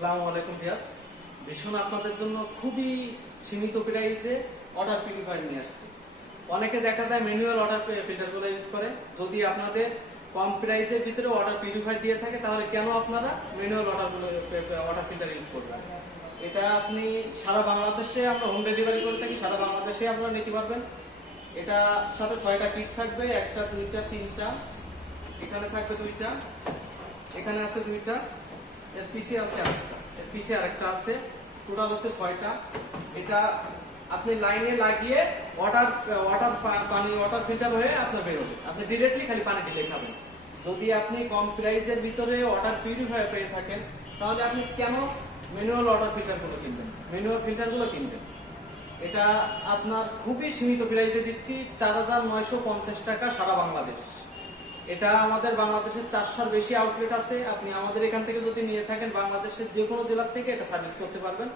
আসসালামু আলাইকুম ভিউয়ার্স, ভীষণ আপনাদের জন্য খুবই সীমিত প্রাইসে ওয়াটার পিউরিফায়ার নিয়ে আসছি। অনেকে দেখা যায় ম্যানুয়াল ওয়াটার ফিল্টারগুলো ইউজ করে। যদি আপনাদের কম প্রাইসের ভিতরে ওয়াটার পিউরিফায়ার দিয়ে থাকে তাহলে কেন আপনারা ম্যানুয়াল ওয়াটার ফিল্টার ইউজ করবেন? এটা আপনি সারা বাংলাদেশে আমরা হোম ডেলিভারি করে থাকি, সারা বাংলাদেশে আপনারা নিতে পারবেন। এটা সাথে 6টা কিট থাকবে, 1টা 2টা 3টা, এখানে থাকবে 2টা, এখানে আছে 2টা, এর পিছে আছে আরেকটা, এর পিছে আরেকটা আছে, টোটাল হচ্ছে 6টা। এটা আপনি লাইনে লাগিয়ে ওয়াটার ফিল্টার হয়ে আপনার বেরোবে। আপনি ডিরেক্টলি খালি পানি ঢেলে খাবেন। যদি আপনি কম প্রাইসের ভিতরে ওয়াটার পিউরিফায়ার পেয়ে থাকেন তাহলে আপনি কেন ম্যানুয়াল ওয়াটার ফিল্টারগুলো কিনবেন, ম্যানুয়াল ফিল্টারগুলো কিনবেন? এটা আপনার খুবই সীমিত প্রাইসে দিচ্ছি, 4,950 টাকা সারা বাংলাদেশ। এটা আমাদের বাংলাদেশের 400-র বেশি আউটলেট আছে। আপনি আমাদের এখান থেকে যদি নিয়ে থাকেন বাংলাদেশের যে কোনো জেলার থেকে এটা সার্ভিস করতে পারবেন।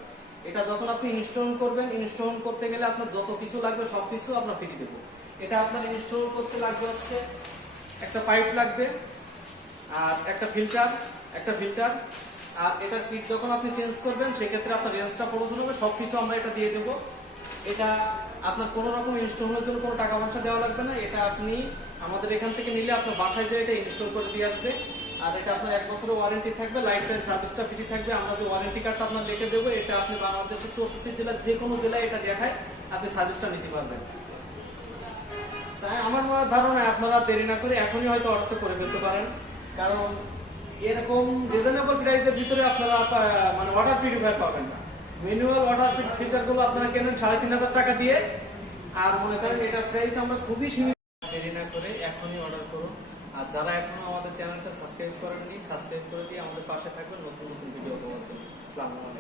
এটা যখন আপনি ইনস্টল করবেন, ইনস্টল করতে গেলে আপনার যত কিছু লাগবে সবকিছু আমরা ফ্রি দেবো। এটা আপনার ইনস্টল করতে লাগবে হচ্ছে একটা পাইপ লাগবে আর একটা ফিল্টার আর এটার কিট যখন আপনি চেঞ্জ করবেন সেক্ষেত্রে আপনার রেঞ্জটা প্রয়োজন হবে, সবকিছু আমরা এটা দিয়ে দেবো। এটা আপনার কোনো রকম ইনস্টলের জন্য কোনো টাকা পয়সা দেওয়া লাগবে না। এটা আপনি আমাদের এখান থেকে নিলে আপনার বাসায় যে এটা ইনস্টল করে দিয়ে আসবে। আর এটা আপনার 1 বছরের ওয়ারেন্টি থাকবে, লাইফ টাইম সার্ভিসটা ফ্রি থাকবে। আমরা যে ওয়ারেন্টি কার্ডটা আপনার লিখে দেবো, এটা আপনি বাংলাদেশের 64 জেলার যে কোনো জেলায় এটা দেখায় আপনি সার্ভিসটা নিতে পারবেন। তাই আমার ধারণা আপনারা দেরি না করে এখনই হয়তো অর্ডার করে ফেলতে পারেন, কারণ এরকম রিজনেবল প্রাইসের ভিতরে আপনারা মানে ওয়াটার পিউরিফায়ার পাবেন না। ম্যানুয়াল ওয়াটার ফিল্টারগুলো আপনারা কেনেন 3,500 টাকা দিয়ে, আর মনে করেন এটার প্রাইস আমরা খুবই সীমিত। দেরি না করে এখনই অর্ডার করুন। আর যারা এখনো আমাদের চ্যানেলটা সাবস্ক্রাইব করেননি, সাবস্ক্রাইব করে দিয়ে আমাদের পাশে থাকবেন নতুন নতুন ভিডিও পাওয়ার জন্য। আসসালামু আলাইকুম।